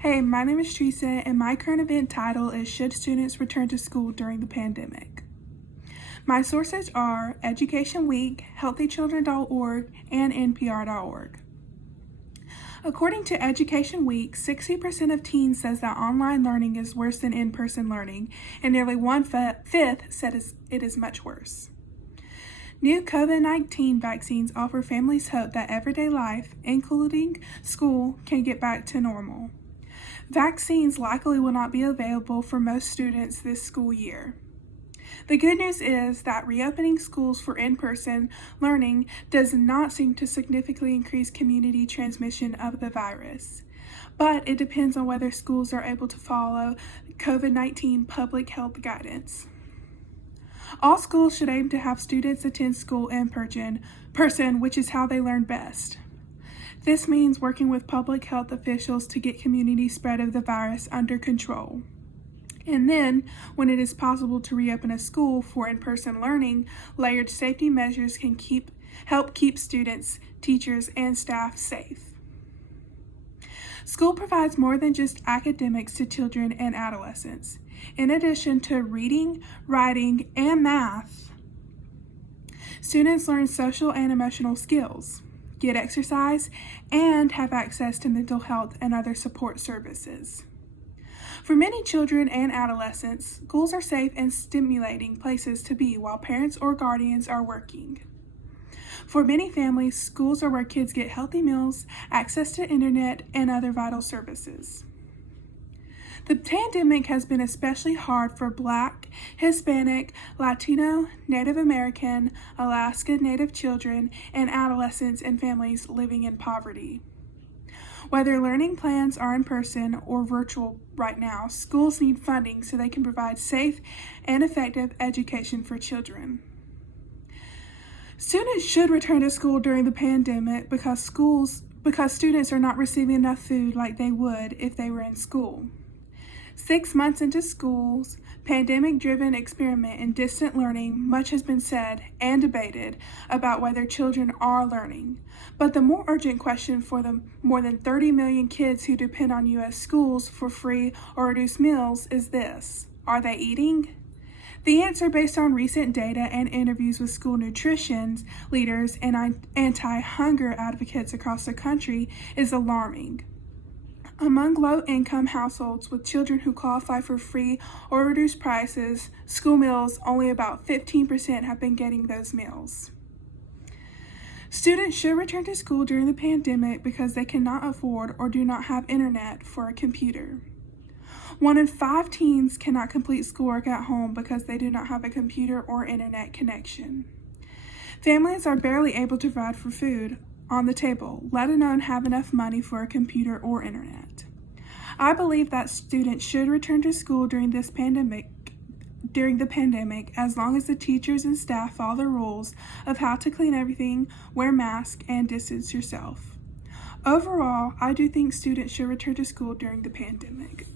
Hey, my name is Teresa, and my current event title is Should Students Return to School During the Pandemic? My sources are Education Week, HealthyChildren.org, and NPR.org. According to Education Week, 60% of teens says that online learning is worse than in-person learning, and nearly one-fifth said it is much worse. New COVID-19 vaccines offer families hope that everyday life, including school, can get back to normal. Vaccines likely will not be available for most students this school year. The good news is that reopening schools for in-person learning does not seem to significantly increase community transmission of the virus, but it depends on whether schools are able to follow COVID-19 public health guidance. All schools should aim to have students attend school in person, which is how they learn best. This means working with public health officials to get community spread of the virus under control. And then, when it is possible to reopen a school for in-person learning, layered safety measures can help keep students, teachers, and staff safe. School provides more than just academics to children and adolescents. In addition to reading, writing, and math, students learn social and emotional skills, get exercise, and have access to mental health and other support services. For many children and adolescents, schools are safe and stimulating places to be while parents or guardians are working. For many families, schools are where kids get healthy meals, access to internet, and other vital services. The pandemic has been especially hard for Black, Hispanic, Latino, Native American, Alaska Native children, and adolescents and families living in poverty. Whether learning plans are in person or virtual right now, schools need funding so they can provide safe and effective education for children. Students should return to school during the pandemic because students are not receiving enough food like they would if they were in school. 6 months into school's pandemic-driven experiment in distant learning, much has been said and debated about whether children are learning. But the more urgent question for the more than 30 million kids who depend on U.S. schools for free or reduced meals is this: are they eating? The answer, based on recent data and interviews with school nutrition leaders and anti-hunger advocates across the country, is alarming. Among low-income households with children who qualify for free or reduced prices school meals, only about 15% have been getting those meals. Students should return to school during the pandemic because they cannot afford or do not have internet for a computer. 1 in 5 teens cannot complete schoolwork at home because they do not have a computer or internet connection. Families are barely able to provide for food on the table, let alone have enough money for a computer or internet. I believe that students should return to school during the pandemic, as long as the teachers and staff follow the rules of how to clean everything, wear masks, and distance yourself. Overall, I do think students should return to school during the pandemic.